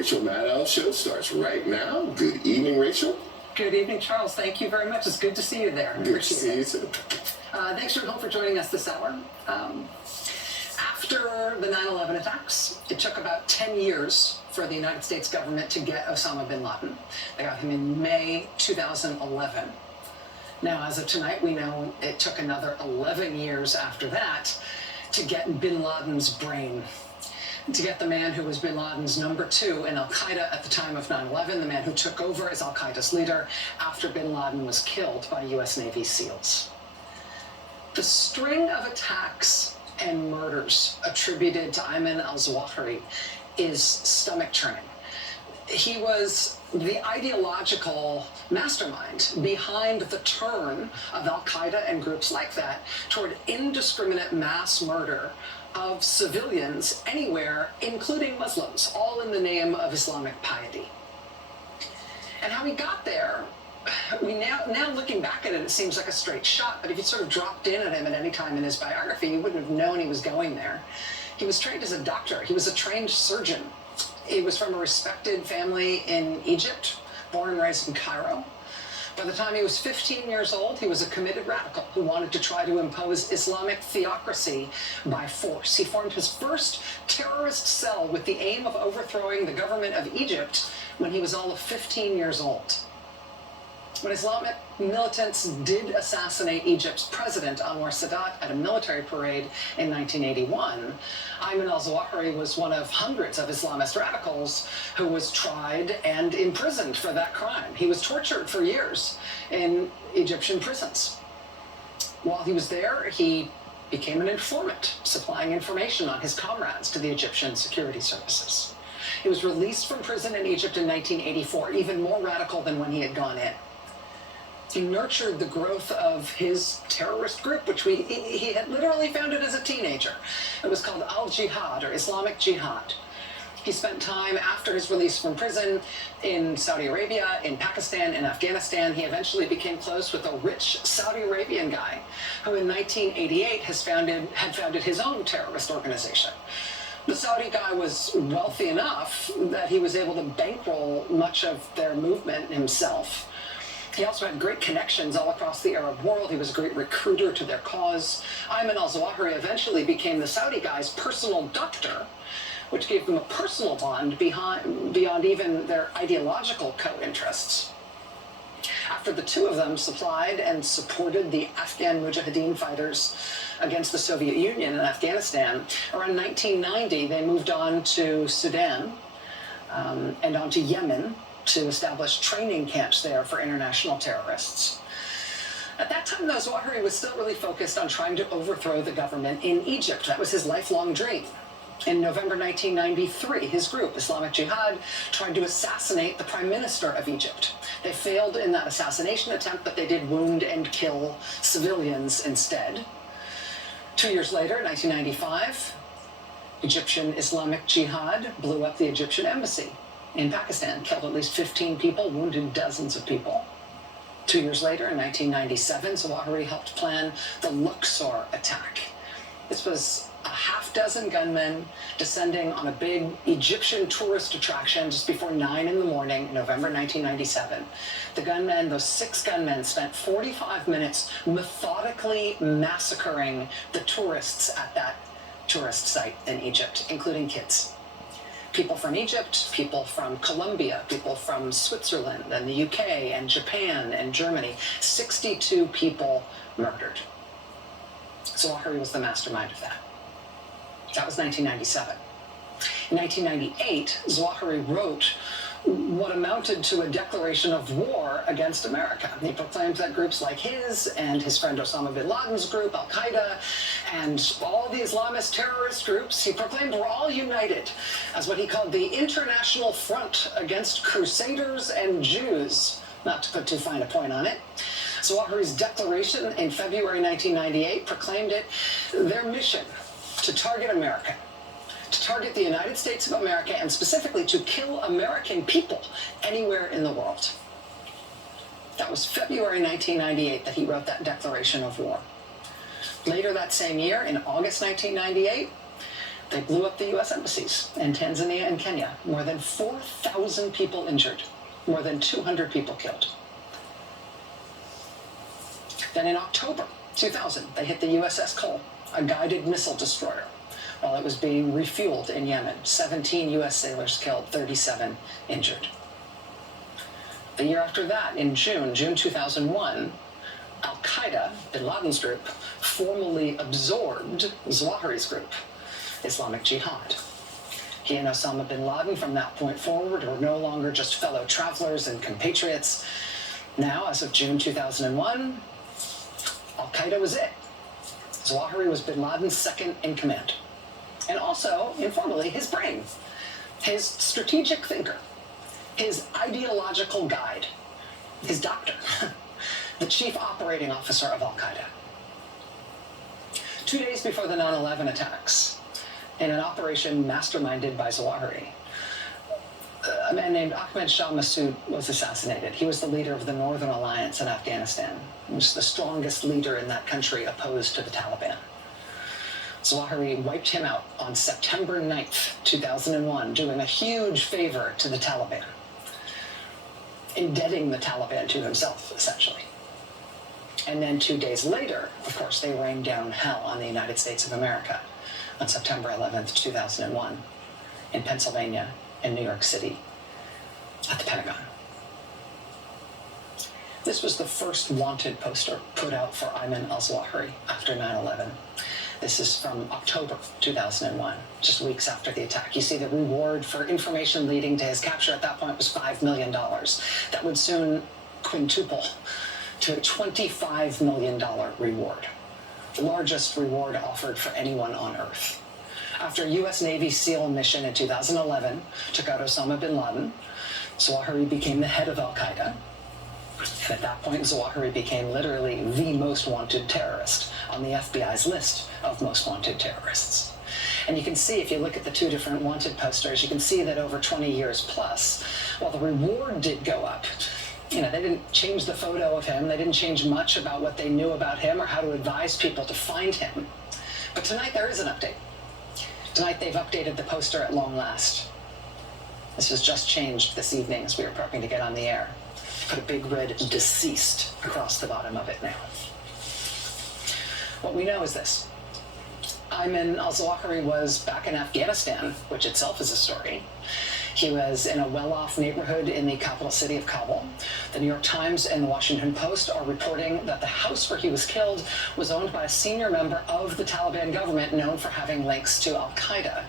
Rachel Maddow's show starts right now. Good evening, Rachel. Good evening, Charles. Thank you very much. It's good to see you there. Good to see you too. Thanks for joining us this hour. After the 9/11 attacks, it took about 10 years for the United States government to get Osama bin Laden. They got him in May 2011. Now, as of tonight, we know it took another 11 years after that to get bin Laden's brain, to get the man who was bin Laden's number 2 in al-Qaeda at the time of 9/11, the man who took over as al-Qaeda's leader after bin Laden was killed by U.S. Navy SEALs. The string of attacks and murders attributed to Ayman al-Zawahiri is stomach-churning. He was the ideological mastermind behind the turn of al-Qaeda and groups like that toward indiscriminate mass murder of civilians anywhere, including Muslims, all in the name of Islamic piety. And how he got there, we now looking back at it, it seems like a straight shot, but if you sort of dropped in at him at any time in his biography, you wouldn't have known he was going there. He was trained as a doctor. He was a trained surgeon. He was from a respected family in Egypt, born and raised in Cairo. By the time he was 15 years old, he was a committed radical who wanted to try to impose Islamic theocracy by force. He formed his first terrorist cell with the aim of overthrowing the government of Egypt when he was all of 15 years old. When Islamic militants did assassinate Egypt's president, Anwar Sadat, at a military parade in 1981, Ayman al-Zawahiri was one of hundreds of Islamist radicals who was tried and imprisoned for that crime. He was tortured for years in Egyptian prisons. While he was there, he became an informant, supplying information on his comrades to the Egyptian security services. He was released from prison in Egypt in 1984, even more radical than when he had gone in. He nurtured the growth of his terrorist group, which he had literally founded as a teenager. It was called Al-Jihad, or Islamic Jihad. He spent time after his release from prison in Saudi Arabia, in Pakistan, in Afghanistan. He eventually became close with a rich Saudi Arabian guy who in 1988 had founded his own terrorist organization. The Saudi guy was wealthy enough that he was able to bankroll much of their movement himself. He also had great connections all across the Arab world. He was a great recruiter to their cause. Ayman al-Zawahiri eventually became the Saudi guy's personal doctor, which gave them a personal bond beyond even their ideological co-interests. After the two of them supplied and supported the Afghan Mujahideen fighters against the Soviet Union in Afghanistan, around 1990 they moved on to Sudan and on to Yemen, to establish training camps there for international terrorists. At that time, though, Zawahiri was still really focused on trying to overthrow the government in Egypt. That was his lifelong dream. In November 1993, his group, Islamic Jihad, tried to assassinate the prime minister of Egypt. They failed in that assassination attempt, but they did wound and kill civilians instead. 2 years later, 1995, Egyptian Islamic Jihad blew up the Egyptian embassy in Pakistan, killed at least 15 people, wounded dozens of people. 2 years later, in 1997, Zawahiri helped plan the Luxor attack. This was a half-dozen gunmen descending on a big Egyptian tourist attraction just before 9 in the morning, November 1997. The gunmen, those 6 gunmen, spent 45 minutes methodically massacring the tourists at that tourist site in Egypt, including kids. People from Egypt, people from Colombia, people from Switzerland and the UK and Japan and Germany. 62 people murdered. Zawahiri was the mastermind of that. That was 1997. In 1998, Zawahiri wrote what amounted to a declaration of war against America. He proclaimed that groups like his and his friend Osama bin Laden's group, Al-Qaeda, and all the Islamist terrorist groups, he proclaimed were all united as what he called the International Front Against Crusaders and Jews, not to put too fine a point on it. Zawahiri's declaration in February 1998 proclaimed it their mission to target America, to target the United States of America, and specifically to kill American people anywhere in the world. That was February 1998 that he wrote that declaration of war. Later that same year, in August 1998, They blew up the U.S. embassies in Tanzania and Kenya. More than 4,000 people injured. More than 200 people killed. Then in October 2000, they hit the USS Cole, a guided missile destroyer, while it was being refueled in Yemen. 17 U.S. sailors killed, 37 injured. The year after that, in June 2001, Al-Qaeda, bin Laden's group, formally absorbed Zawahiri's group, Islamic Jihad. He and Osama bin Laden, from that point forward, were no longer just fellow travelers and compatriots. Now, as of June 2001, Al-Qaeda was it. Zawahiri was bin Laden's second in command. And also, informally, his brain, his strategic thinker, his ideological guide, his doctor, the chief operating officer of Al-Qaeda. 2 days before the 9/11 attacks, in an operation masterminded by Zawahiri, a man named Ahmed Shah Massoud was assassinated. He was the leader of the Northern Alliance in Afghanistan. He was the strongest leader in that country opposed to the Taliban. Zawahiri wiped him out on September 9th, 2001, doing a huge favor to the Taliban, indebting the Taliban to himself, essentially. And then 2 days later, of course, they rained down hell on the United States of America on September 11th, 2001, in Pennsylvania and New York City at the Pentagon. This was the first wanted poster put out for Ayman al-Zawahiri after 9/11. This is from October 2001, just weeks after the attack. You see the reward for information leading to his capture at that point was $5 million. That would soon quintuple to a $25 million reward, the largest reward offered for anyone on Earth. After a U.S. Navy SEAL mission in 2011 took out Osama bin Laden, Zawahiri became the head of Al-Qaeda. And at that point, Zawahiri became literally the most wanted terrorist on the FBI's list of most wanted terrorists. And you can see, if you look at the two different wanted posters, you can see that over 20 years plus, while the reward did go up, they didn't change the photo of him, they didn't change much about what they knew about him or how to advise people to find him. But tonight there is an update. Tonight they've updated the poster at long last. This was just changed this evening as we were prepping to get on the air. Put a big red deceased across the bottom of it now. What we know is this. Ayman al-Zawahiri was back in Afghanistan, which itself is a story. He was in a well-off neighborhood in the capital city of Kabul. The New York Times and the Washington Post are reporting that the house where he was killed was owned by a senior member of the Taliban government known for having links to Al-Qaeda.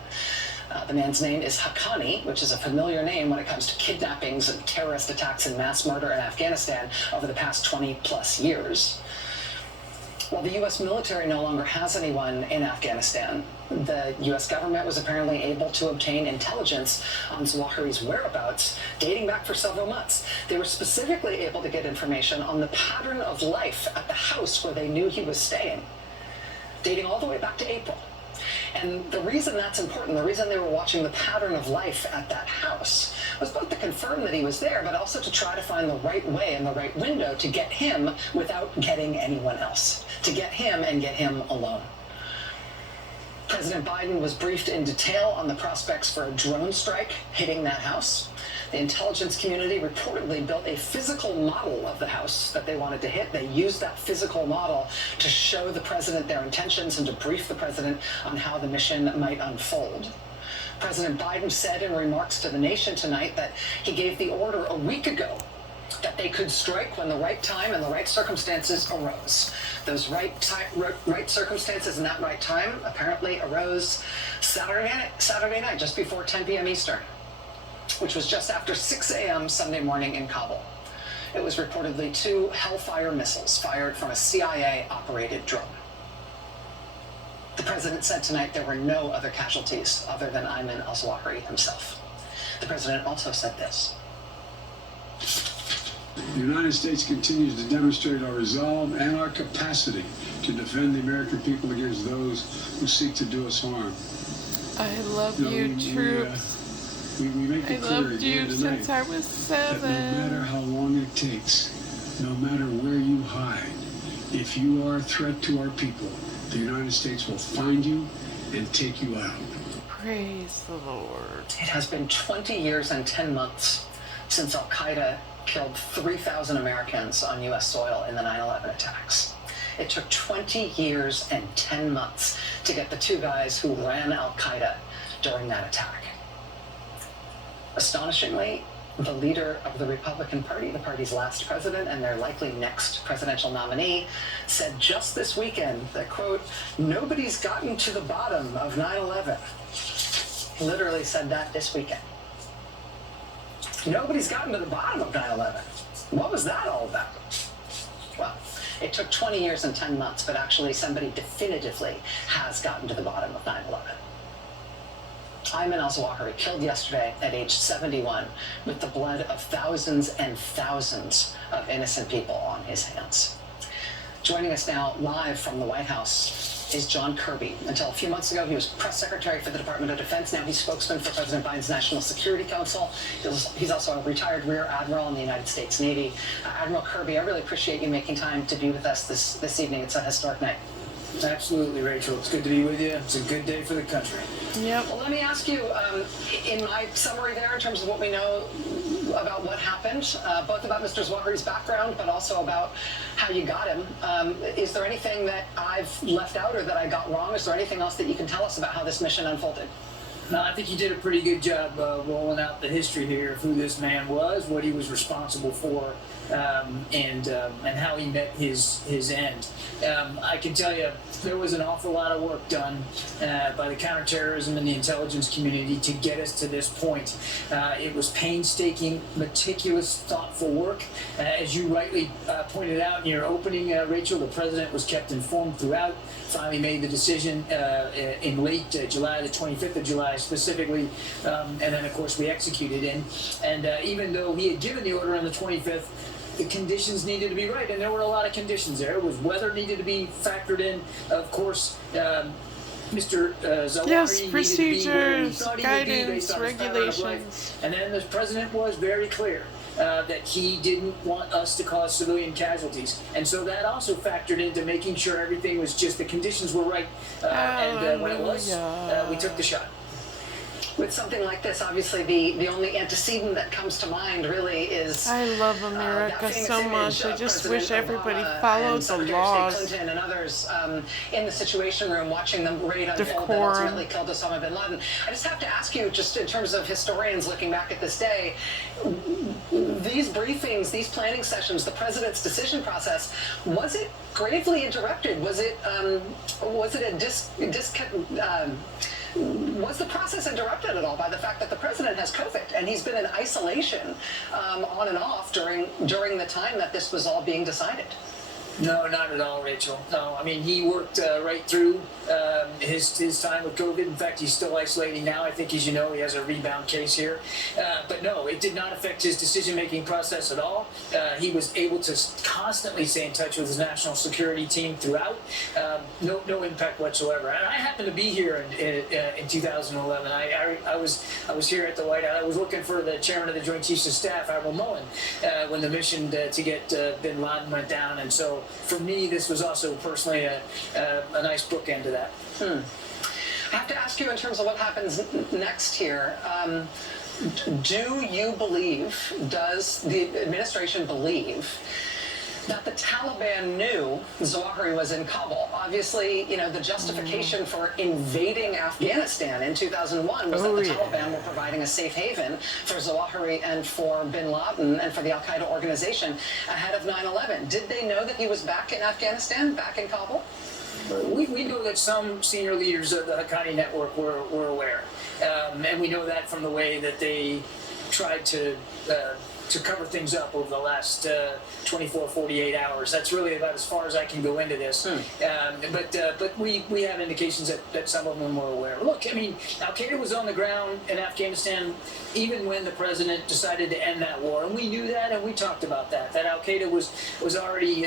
The man's name is Haqqani, which is a familiar name when it comes to kidnappings and terrorist attacks and mass murder in Afghanistan over the past 20 plus years. While the U.S. military no longer has anyone in Afghanistan, the U.S. government was apparently able to obtain intelligence on Zawahiri's whereabouts dating back for several months. They were specifically able to get information on the pattern of life at the house where they knew he was staying, dating all the way back to April. And the reason that's important, the reason they were watching the pattern of life at that house, was both to confirm that he was there, but also to try to find the right way and the right window to get him without getting anyone else, to get him and get him alone. President Biden was briefed in detail on the prospects for a drone strike hitting that house. The intelligence community reportedly built a physical model of the house that they wanted to hit. They used that physical model to show the president their intentions and to brief the president on how the mission might unfold. President Biden said in remarks to the nation tonight that he gave the order a week ago that they could strike when the right time and the right circumstances arose. Those right circumstances and that right time apparently arose Saturday night, just before 10 p.m. Eastern, which was just after 6 a.m. Sunday morning in Kabul. It was reportedly 2 Hellfire missiles fired from a CIA-operated drone. The president said tonight there were no other casualties other than Ayman al-Zawahiri himself. The president also said this. The United States continues to demonstrate our resolve and our capacity to defend the American people against those who seek to do us harm. I love you, troops. We make it clear loved you tonight since I was 7. that no matter how long it takes, no matter where you hide, if you are a threat to our people, the United States will find you and take you out. Praise the Lord. It has been 20 years and 10 months since Al-Qaeda killed 3,000 Americans on U.S. soil in the 9/11 attacks. It took 20 years and 10 months to get the two guys who ran Al-Qaeda during that attack. Astonishingly, the leader of the Republican Party, the party's last president and their likely next presidential nominee, said just this weekend that, quote, nobody's gotten to the bottom of 9/11. He literally said that this weekend. Nobody's gotten to the bottom of 9/11. What was that all about? Well, it took 20 years and 10 months, but actually somebody definitively has gotten to the bottom of 9/11. Ayman al-Zawahiri, killed yesterday at age 71 with the blood of thousands and thousands of innocent people on his hands. Joining us now live from the White House is John Kirby. Until a few months ago, he was press secretary for the Department of Defense. Now he's spokesman for President Biden's National Security Council. He's also a retired Rear Admiral in the United States Navy. Admiral Kirby, I really appreciate you making time to be with us this evening. It's a historic night. Absolutely, Rachel. It's good to be with you. It's a good day for the country. Yep. Well, let me ask you, in my summary there, in terms of what we know about what happened, both about Mr. Zawahiri's background, but also about how you got him, is there anything that I've left out or that I got wrong? Is there anything else that you can tell us about how this mission unfolded? No, I think you did a pretty good job rolling out the history here of who this man was, what he was responsible for, and how he met his end. I can tell you there was an awful lot of work done by the counterterrorism and the intelligence community to get us to this point. It was painstaking, meticulous, thoughtful work. As you rightly pointed out in your opening, Rachel, the president was kept informed throughout, finally made the decision in late July, the 25th of July specifically, and then of course we executed in. And even though he had given the order on the 25th, the conditions needed to be right, and there were a lot of conditions there. It was weather needed to be factored in, of course. Mr. Zawahiri Yes, needed procedures, to be where he thought he would be guidance, based on his pattern of life. regulations. And then the president was very clear that he didn't want us to cause civilian casualties. And so that also factored into making sure everything was just, the conditions were right. And when it was, we took the shot. With something like this, obviously the only antecedent that comes to mind really is I love America so much. I just wish everybody followed the laws. Clinton and others in the Situation Room watching the raid unfold that ultimately killed Osama bin Laden. I just have to ask you, just in terms of historians looking back at this day, these briefings, these planning sessions, the president's decision process, was it gravely interrupted? Was it was the process interrupted at all by the fact that the president has COVID and he's been in isolation on and off during the time that this was all being decided? No, not at all, Rachel. No, I mean, he worked right through his time with COVID. In fact, he's still isolating now. I think, as you know, he has a rebound case here. But no, it did not affect his decision-making process at all. He was able to constantly stay in touch with his national security team throughout. No impact whatsoever. And I happened to be here in 2011. I was here at the White House. I was looking for the chairman of the Joint Chiefs of Staff, Admiral Mullen, when the mission to get bin Laden went down. And so for me, this was also personally a nice bookend to that. I have to ask you, in terms of what happens next here, do you believe, does the administration believe that the Taliban knew Zawahiri was in Kabul? Obviously, you know, the justification for invading Afghanistan in 2001 was that the Taliban were providing a safe haven for Zawahiri and for bin Laden and for the Al-Qaeda organization ahead of 9/11. Did they know that he was back in Afghanistan, back in Kabul? We know that some senior leaders of the Haqqani network were aware. And we know that from the way that they tried to cover things up over the last 24, 48 hours. That's really about as far as I can go into this. But we have indications that some of them were aware. Look, I mean, Al-Qaeda was on the ground in Afghanistan even when the president decided to end that war. And we knew that, and we talked about that Al-Qaeda was already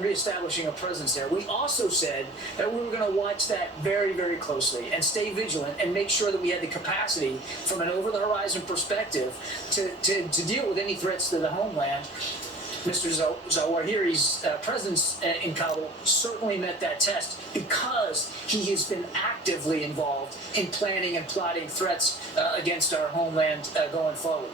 reestablishing a presence there. We also said that we were going to watch that very, very closely and stay vigilant and make sure that we had the capacity from an over-the-horizon perspective to deal with any threats to the homeland Mr. Zawahiri's presence in Kabul certainly met that test because he has been actively involved in planning and plotting threats against our homeland going forward.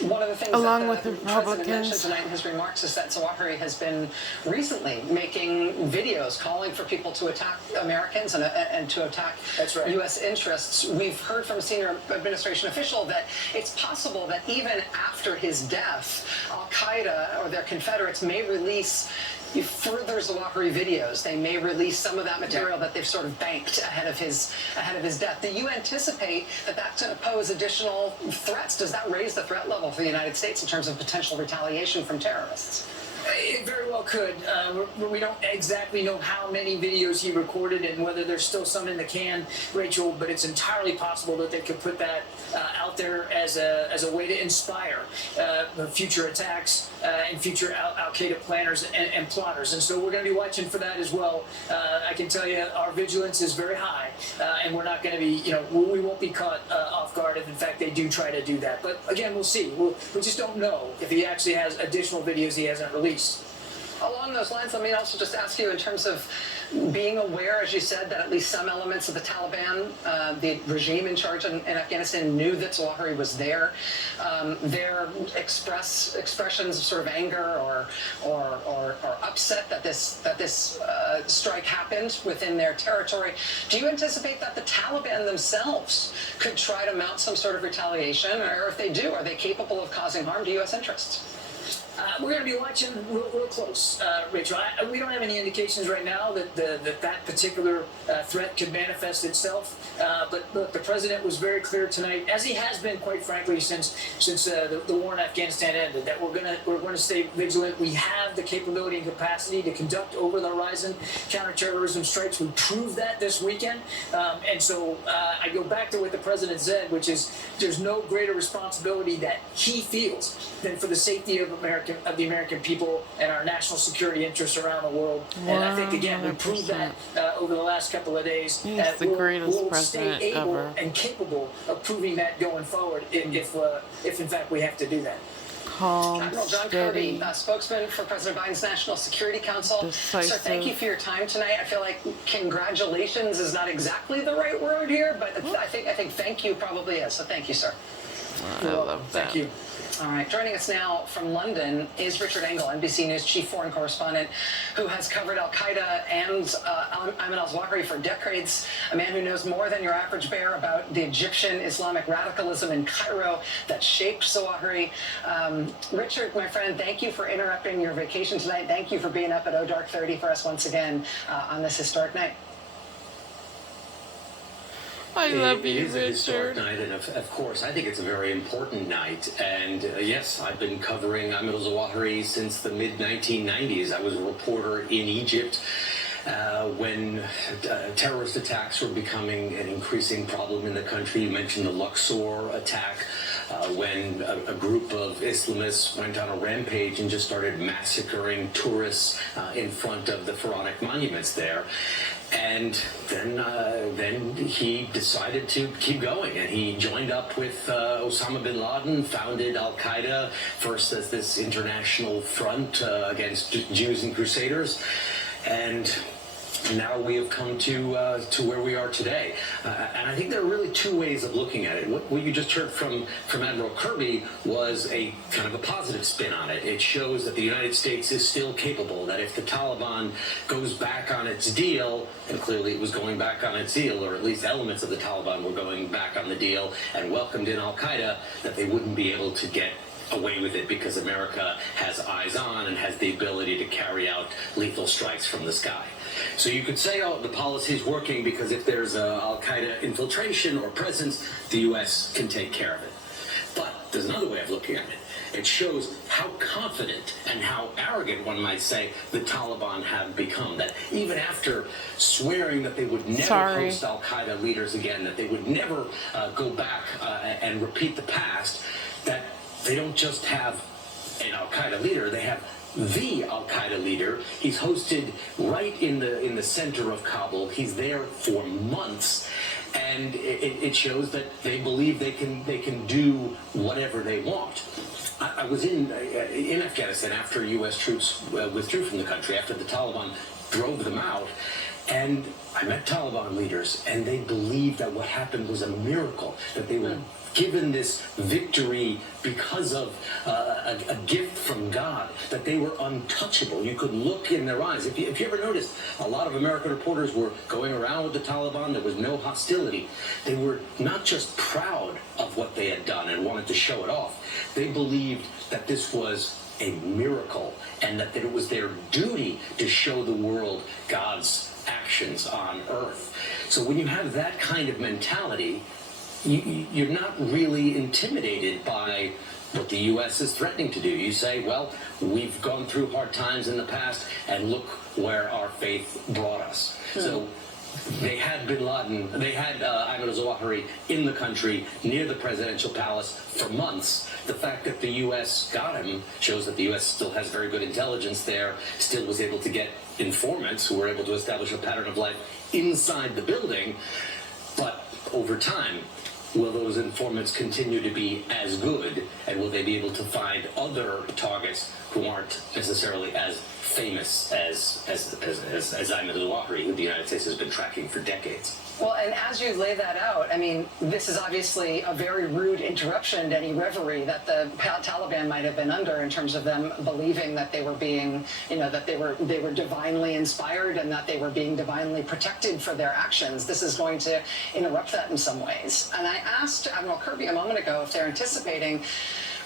One of the things Along that with the President mentioned Republicans. tonight in his remarks is that Zawahiri has been recently making videos calling for people to attack Americans and to attack That's right. U.S. interests. We've heard from a senior administration official that it's possible that even after his death, Al-Qaeda or their confederates may release further Zawahiri videos. They may release some of that material that they've sort of banked ahead of his death. Do you anticipate that that's going to pose additional threats? Does that raise the threat level for the United States in terms of potential retaliation from terrorists? It very well could. We don't exactly know how many videos he recorded and whether there's still some in the can, Rachel, but it's entirely possible that they could put that out there as a way to inspire future attacks and future Al-Qaeda planners and plotters. And so we're going to be watching for that as well. I can tell you our vigilance is very high, and we're not going to be, we won't be caught off guard if, in fact, they do try to do that. But again, we'll see. We just don't know if he actually has additional videos he hasn't released. Along those lines, let me also just ask you in terms of being aware, as you said, that at least some elements of the Taliban, the regime in charge in Afghanistan, knew that Zawahiri was there. Their expressions of sort of anger or upset that this strike happened within their territory. Do you anticipate that the Taliban themselves could try to mount some sort of retaliation, or if they do, are they capable of causing harm to U.S. interests? We're going to be watching real close, Rachel. We don't have any indications right now that that particular threat could manifest itself. But look, the president was very clear tonight, as he has been, quite frankly, since the war in Afghanistan ended, that we're going to stay vigilant. We have the capability and capacity to conduct over-the-horizon counterterrorism strikes. We proved that this weekend, and so I go back to what the president said, which is there's no greater responsibility that he feels than for the safety of the American people and our national security interests around the world. And I think, again, we proved that over the last couple of days. He's the greatest we'll president stay able ever. and capable of proving that going forward if in fact we have to do that. Calm, Admiral John steady, Kirby, spokesman for President Biden's National Security Council. decisive. Sir, thank you for your time tonight. I feel like congratulations is not exactly the right word here, but I think thank you probably is. So thank you, sir. I love that. Thank you. All right, joining us now from London is Richard Engel, NBC News chief foreign correspondent, who has covered Al-Qaeda and Ayman al-Zawahiri for decades, a man who knows more than your average bear about the Egyptian Islamic radicalism in Cairo that shaped Zawahiri. Richard, my friend, thank you for interrupting your vacation tonight. Thank you for being up at dark 30 for us once again on this historic night. I love you, It is a historic Richard. night, and of course, I think it's a very important night. And yes, I've been covering Ayman al-Zawahiri since the mid-1990s. I was a reporter in Egypt when terrorist attacks were becoming an increasing problem in the country. You mentioned the Luxor attack, when a group of Islamists went on a rampage and just started massacring tourists in front of the pharaonic monuments there. And then he decided to keep going, and he joined up with Osama bin Laden, founded Al-Qaeda, first as this international front against Jews and Crusaders, and now we have come to where we are today. And I think there are really two ways of looking at it. What you just heard from Admiral Kirby was a kind of a positive spin on it. It shows that the United States is still capable, that if the Taliban goes back on its deal, and clearly it was going back on its deal, or at least elements of the Taliban were going back on the deal and welcomed in Al-Qaeda, that they wouldn't be able to get away with it because America has eyes on and has the ability to carry out lethal strikes from the sky. So you could say, oh, the policy is working because if there's Al-Qaeda infiltration or presence, the U.S. can take care of it. But there's another way of looking at it. It shows how confident and how arrogant, one might say, the Taliban have become. That even after swearing that they would never host Al-Qaeda leaders again, that they would never go back and repeat the past, that they don't just have an Al-Qaeda leader, they have the Al-Qaeda leader. He's hosted right in the center of Kabul. He's there for months, and it shows that they believe they can do whatever they want. I was in Afghanistan after U.S. troops withdrew from the country, after the Taliban drove them out. And I met Taliban leaders, and they believed that what happened was a miracle, that they were given this victory because of a gift from God, that they were untouchable. You could look in their eyes. If you ever noticed, a lot of American reporters were going around with the Taliban. There was no hostility. They were not just proud of what they had done and wanted to show it off. They believed that this was a miracle and that it was their duty to show the world God's actions on earth. So when you have that kind of mentality, you're not really intimidated by what the U.S. is threatening to do. You say, well, we've gone through hard times in the past, and look where our faith brought us. So they had bin Laden, they had Ayman al-Zawahiri in the country near the presidential palace for months. The fact that the U.S. got him shows that the U.S. still has very good intelligence there, still was able to get informants who were able to establish a pattern of life inside the building. But over time, will those informants continue to be as good, and will they be able to find other targets who aren't necessarily as famous as Ayman al-Zawahiri, who the United States has been tracking for decades? Well, and as you lay that out, I mean, this is obviously a very rude interruption to any reverie that the Taliban might have been under in terms of them believing that they were being, that they were divinely inspired and that they were being divinely protected for their actions. This is going to interrupt that in some ways. And I asked Admiral Kirby a moment ago if they're anticipating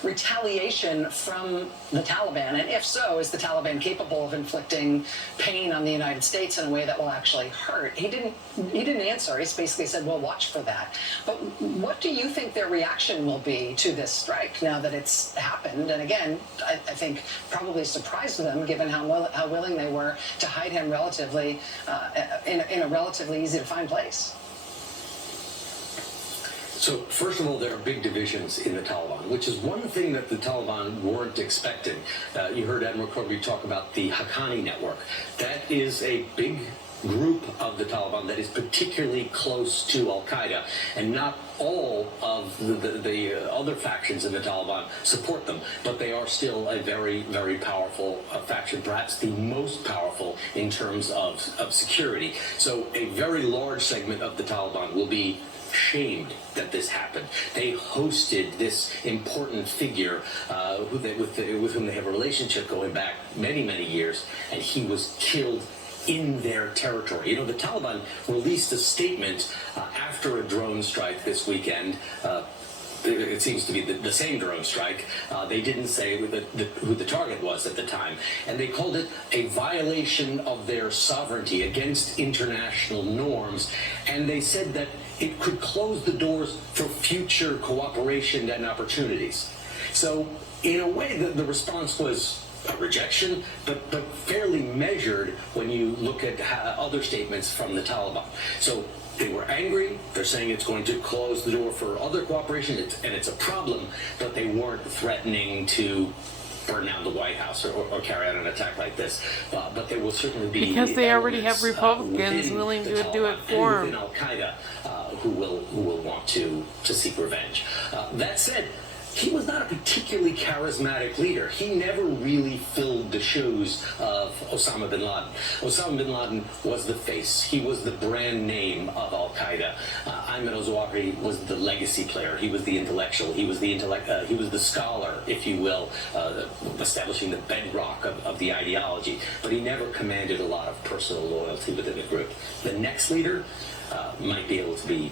retaliation from the Taliban, and if so, is the Taliban capable of inflicting pain on the United States in a way that will actually hurt? He didn't answer. He basically said, well, watch for that. But what do you think their reaction will be to this strike now that it's happened? And again, I think probably surprised them, given how willing they were to hide him relatively in a relatively easy to find place. So, first of all, there are big divisions in the Taliban, which is one thing that the Taliban weren't expecting. You heard Admiral Kirby talk about the Haqqani network. That is a big group of the Taliban that is particularly close to al-Qaeda, and not all of the other factions in the Taliban support them, but they are still a very, very powerful faction, perhaps the most powerful in terms of security. So a very large segment of the Taliban will be shamed that this happened. They hosted this important figure with whom they have a relationship going back many, many years, and he was killed in their territory. The Taliban released a statement after a drone strike this weekend. It seems to be the same drone strike. They didn't say who the target was at the time. And they called it a violation of their sovereignty against international norms. And they said that it could close the doors for future cooperation and opportunities. So, in a way, the response was a rejection, but fairly measured when you look at other statements from the Taliban. So they were angry. They're saying it's going to close the door for other cooperation, and it's a problem, but they weren't threatening to burn down the White House or carry out an attack like this. But there will certainly be because they already have Republicans willing to do it for them. Within al-Qaeda, who will want to seek revenge. That said, he was not a particularly charismatic leader. He never really filled the shoes of Osama bin Laden. Osama bin Laden was the face. He was the brand name of al-Qaeda. Ayman al-Zawahiri was the legacy player. He was the intellectual. He was the scholar, if you will, establishing the bedrock of the ideology. But he never commanded a lot of personal loyalty within the group. The next leader might be able to be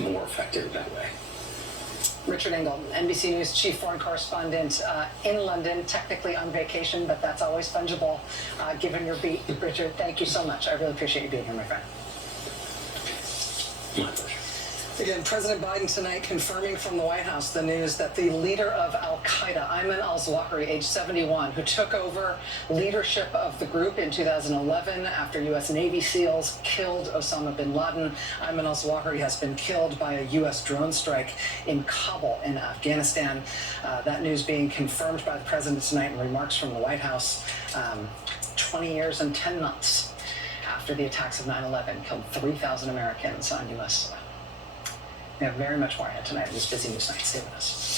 more effective that way. Richard Engel, NBC News chief foreign correspondent in London, technically on vacation, but that's always fungible given your beat. Richard, thank you so much. I really appreciate you being here, my friend. My pleasure. Again, President Biden tonight confirming from the White House the news that the leader of al-Qaeda, Ayman al-Zawahiri, age 71, who took over leadership of the group in 2011 after U.S. Navy SEALs killed Osama bin Laden. Ayman al-Zawahiri has been killed by a U.S. drone strike in Kabul in Afghanistan. That news being confirmed by the president tonight in remarks from the White House. 20 years and 10 months after the attacks of 9/11 killed 3,000 Americans on U.S. soil. We have very much more ahead tonight in this busy news night. Stay with us.